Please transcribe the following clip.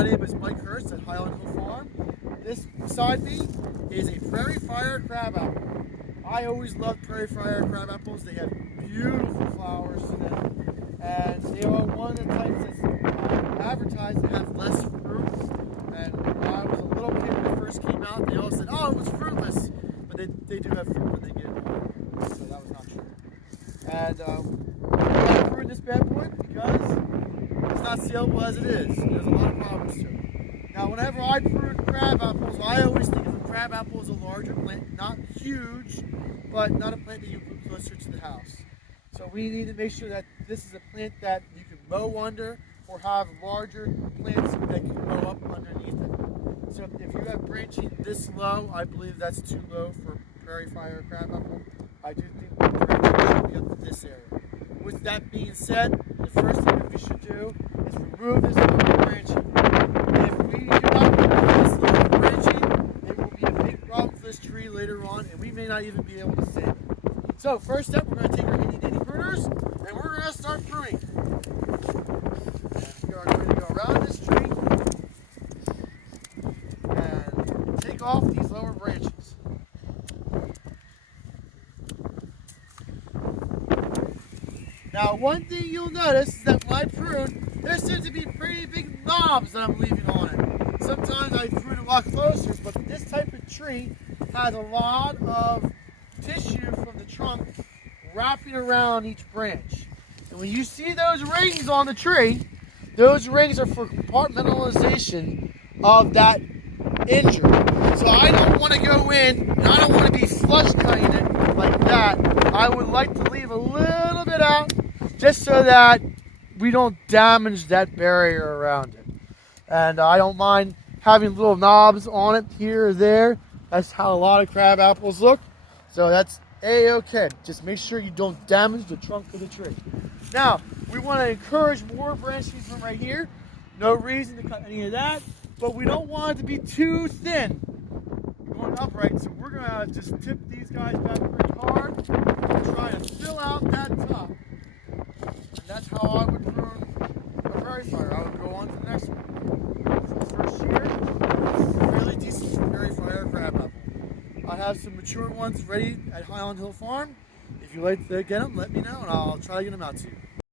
My name is Mike Hurst at Highland Hill Farm. This beside me is a prairie fire crabapple. I always loved prairie fire crabapples. They have beautiful flowers to them, and they are one of the types that's advertised to have less fruit. And when I was a little kid when they first came out, they all said, "Oh, it was fruitless," but they do have fruit when they get it. So that was not true. And I prune this bad boy because it's not saleable as it is. There's a lot of problems to it. Now, whenever I prune crab apples, I always think of a crab apple as a larger plant, not huge, but not a plant that you put closer to the house. So we need to make sure that this is a plant that you can mow under or have larger plants that can grow up underneath it. So if you have branching this low, I believe that's too low for prairie fire crabapple. I do think the branching should be up to this area. With that being said, the first thing that we should do is remove this lower branching. If we do not remove this lower branching, it will be a big problem for this tree later on, and we may not even be able to save it. So first step, we're going to take our handy dandy pruners, and we're going to start pruning. We are going to go around this tree and take off these lower branches. Now, one thing you'll notice is that when I prune, there seems to be pretty big knobs that I'm leaving on it. Sometimes I prune a lot closer, but this type of tree has a lot of tissue from the trunk wrapping around each branch. And when you see those rings on the tree, those rings are for compartmentalization of that injury. So I don't want to go in, and I don't want to be flush cutting it like that. I would like to leave a little bit out just so that we don't damage that barrier around it. And I don't mind having little knobs on it here or there. That's how a lot of crab apples look. So that's A-okay. Just make sure you don't damage the trunk of the tree. Now, we want to encourage more branching from right here. No reason to cut any of that, but we don't want it to be too thin going upright. So we're going to just tip these guys back pretty hard and try to fill out that top. And that's how I would prune a prairie fire. I would go on to the next one. This first year, it's a really decent prairie fire crabapple. I have some mature ones ready at Highland Hill Farm. If you'd like to get them, let me know and I'll try to get them out to you.